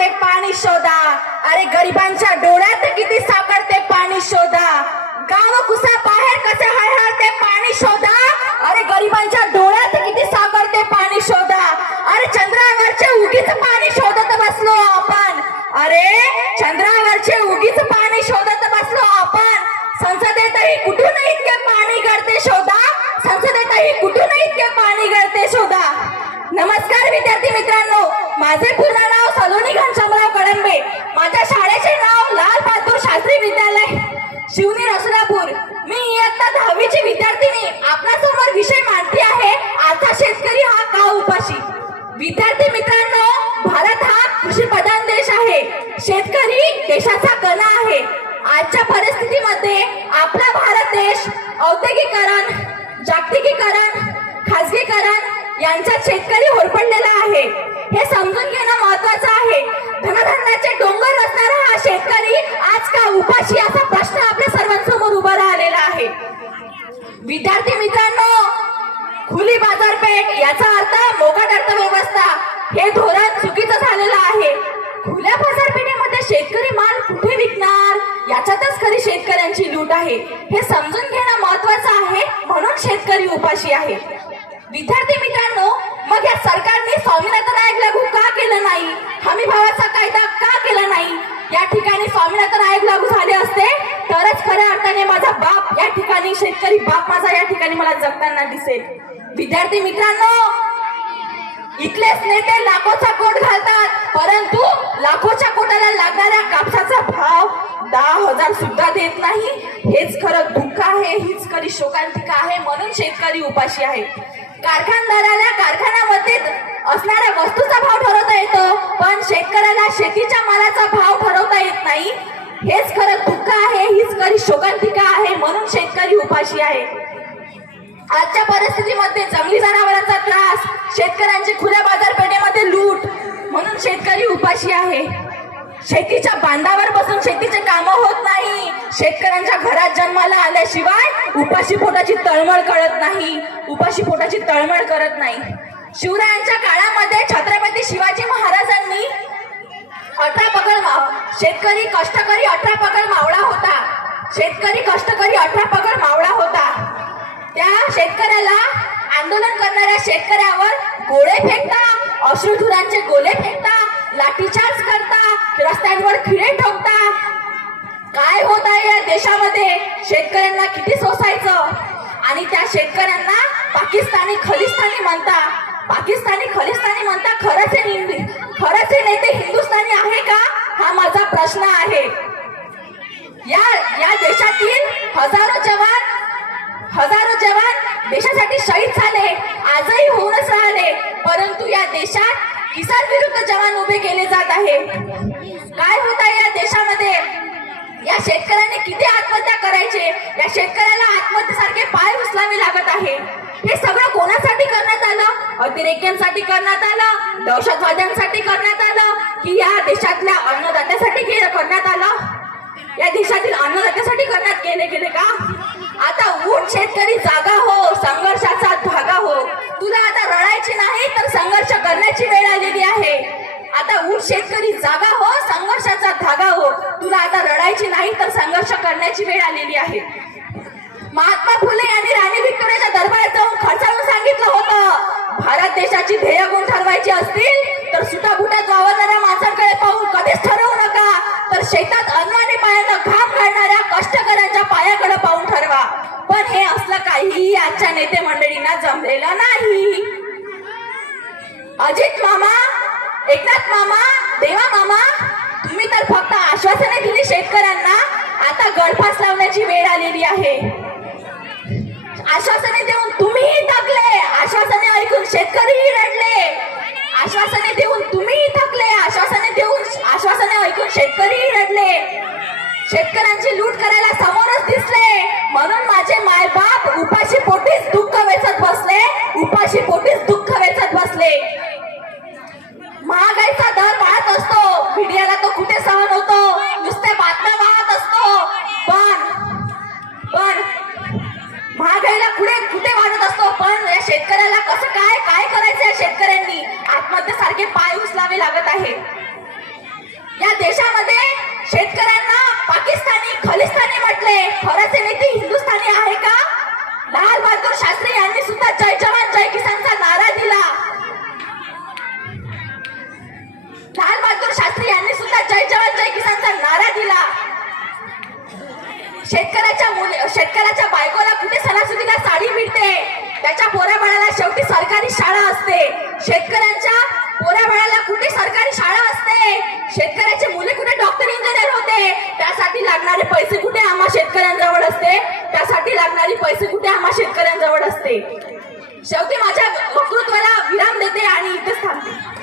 ते पाणी शोधा. अरे गरिबांच्या डोळ्यात किती साखर ते पाणी शोधा. गाव कुसा बाहेर कसे हळहळ ते पाणी शोधा. अरे गरिबांच्या डोळ्यात किती साखर ते पाणी शोधा. अरे चंद्रावरचे उगीच पाणी शोधत बसलो आपण. अरे चंद्रावरचे उगीच पाणी शोधत बसलो आपण. संसदेतही कुठून इतके पाणी गळते शोधा. संसदेतही कुठून इतके पाणी गळते शोधा. नमस्कार विद्यार्थी मित्रांनो. माझे पूर्ण नाव सलोनी घनश्यामराव कळंबे. माझ्या शाळेचे नाव लाल बहादूर शास्त्री विद्यालय. शिवनी रसुलापूर मी इयत्ता दहावीची विद्यार्थिनी. आपल्यासमोर विषय मांडते आहे. आता शेतकरी हा का उपाशी? विद्यार्थी मित्रांनो भारत हा कृषी प्रधान देश आहे. शेतकरी देशाचा कणा आहे. आजच्या परिस्थितीमध्ये आपला भारत देश औद्योगिकरण जागतिकीकरण खाजगीकरण यांच्यात शेतकरी होरपडलेला आहे. हे समजून घेणं महत्वाचं आहे. धनधान्याचे डोंगर रचणारा हा शेतकरी आज का उपाशी असा प्रश्न आपल्या सर्वांसमोर उभा राहिलेला आहे. विद्यार्थी मित्रांनो खुली बाजारपेठ याचा अर्थ मोकाट अर्थव्यवस्था हे धोरण चुकीचं झालेलं आहे. खुल्या बाजारपेठेमध्ये शेतकरी माल कुठे विकणार? याच्यातच खरी शेतकऱ्यांची लूट आहे. हे समजून घेणं महत्वाचं आहे म्हणून शेतकरी उपाशी आहे. विद्यार्थी मित्रांनो मग या सरकारने स्वामीनाथन आयोग लागू का केलं नाही? हमी भावाचा कायदा का केला नाही? या ठिकाणी स्वामीनाथन आयोग लागू झाले असते तरच खऱ्या अर्थाने माझा बाप या ठिकाणी शेतकरी बाप माझा या ठिकाणी मला जगताना दिसेल. विद्यार्थी मित्रांनो इथलेच नेते लाखोचा कोट घालतात परंतु लाखोच्या कोटाला लागणाऱ्या कापसाचा भाव दहा हजार सुद्धा देत नाही. हेच खरं दुःख आहे हीच खरी शोकांतिका आहे म्हणून शेतकरी उपाशी आहे. कारखानदाराला कारखान्यामध्ये असणाऱ्या वस्तूचा भाव ठरवता येतो पण शेतकऱ्याला शेतीच्या मालाचा भाव ठरवता येत नाही. हेच खरं दुःख आहे हीच खरी शोकांतिका आहे म्हणून शेतकरी उपाशी आहे. आजच्या परिस्थितीमध्ये जंगली जनावरांचा त्रास शेतकऱ्यांची खुल्या बाजारपेठेमध्ये लूट म्हणून शेतकरी उपाशी आहे. शेतीच्या बांधावर बसून शेतीचे काम होत नाही. शेतकऱ्यांच्या घरात जन्माला आल्याशिवाय उपाशी पोटाची तळमळ कळत नाही. उपाशी पोटाची तळमळ करत नाही. शिवरायांच्या काळामध्ये छत्रपती शिवाजी महाराजांनी अठरा पगड माव शेतकरी कष्टकरी अठरा पगड मावळा होता. शेतकरी कष्टकरी अठरा पगड मावळा होता. त्या शेतकऱ्याला आंदोलन करणाऱ्या शेतकऱ्यावर गोळे फेकता अश्रुधुरांचे गोळे फेकता लाठीचार्ज करता रस्त्यांवर खिळे ठोकता. काय होत आहे या देशामध्ये? शेतकऱ्यांना किती सोसायचं? आणि त्या शेतकऱ्यांना पाकिस्तानी खलिस्तानी म्हणता. पाकिस्तानी खलिस्तानी म्हणता खरंच हे खरंच हे नेते हिंदुस्थानी आहे का? हा माझा प्रश्न आहे. या या देशातील हजारो जवान हजारो जवान देशासाठी शहीद झाले. आजही होऊनच राहिले. परंतु या देशात किसान विरुद्ध जवान उभे केले जात आहे. काय होत आहे या देशामध्ये? या शेतकऱ्याने किती आत्महत्या करायचे? या शेतकऱ्याला आत्महत्येसारखे पाय उचलावे लागत आहे. हे सगळं कोणासाठी करण्यात आलं? अतिरेक्यांसाठी करण्यात आलं? दहशतवाद्यांसाठी करण्यात आलं? की या देशातल्या अन्नदात्यासाठी करण्यात आलं? या देशातील अन्नदात्यासाठी करण्यात गेले गेले का? शेतकरी जागा हो संघर्षाचा धागा हो. तुला आता रडायची नाही तर संघर्ष करण्याची वेळ आलेली आहे. आता उठ शेतकरी जागा हो संघर्षाचा धागा हो. तुला आता रडायची नाही तर संघर्ष करण्याची वेळ आलेली आहे. महात्मा फुले यांनी राणी व्हिक्टोरियाच्या दरबारात जाऊन खर्चावून सांगितलं होतं भारत देशाची ध्येय गुण ठरवायची असतील तर सुटाबुटात वावरणाऱ्या माणसांकडे पाहून कधीच ठरवू नका. तर शेतात असलं काही आजच्या नेते मंडळींना जमलेलं नाही. अजित मामा एकनाथ मामा देवा मामा तुम्ही तर फक्त आश्वासने दिली शेतकऱ्यांना आता गळफास लावण्याची वेळ आलेली आहे. आश्वासने देऊन तुम्हीही थकले आश्वासने ऐकून शेतकरीही रडले. शेतकऱ्यांना पाकिस्तानी खलिस्तानी म्हटले. खरंच हिंदुस्थानी आहे का? लाल बहादूर शास्त्री यांनी सुद्धा जय जवान जय किसानचा नारा दिला. लाल बहादूर शास्त्री यांनी सुद्धा जय जवान जय किसानचा नारा दिला. शेतकऱ्याच्या शेतकऱ्याच्या बायकोला कुठे सणासुदीला साडी मिळते? त्याच्या पोऱ्या शेवटी सरकारी शाळा असते. शेतकऱ्या लागणारे पैसे कुठे आम्हा शेतकऱ्यांजवळ असते? त्यासाठी लागणारे पैसे कुठे आम्हा शेतकऱ्यांजवळ असते? शेवटी माझ्या वक्तृत्वाला विराम देते आणि इथेच थांबते.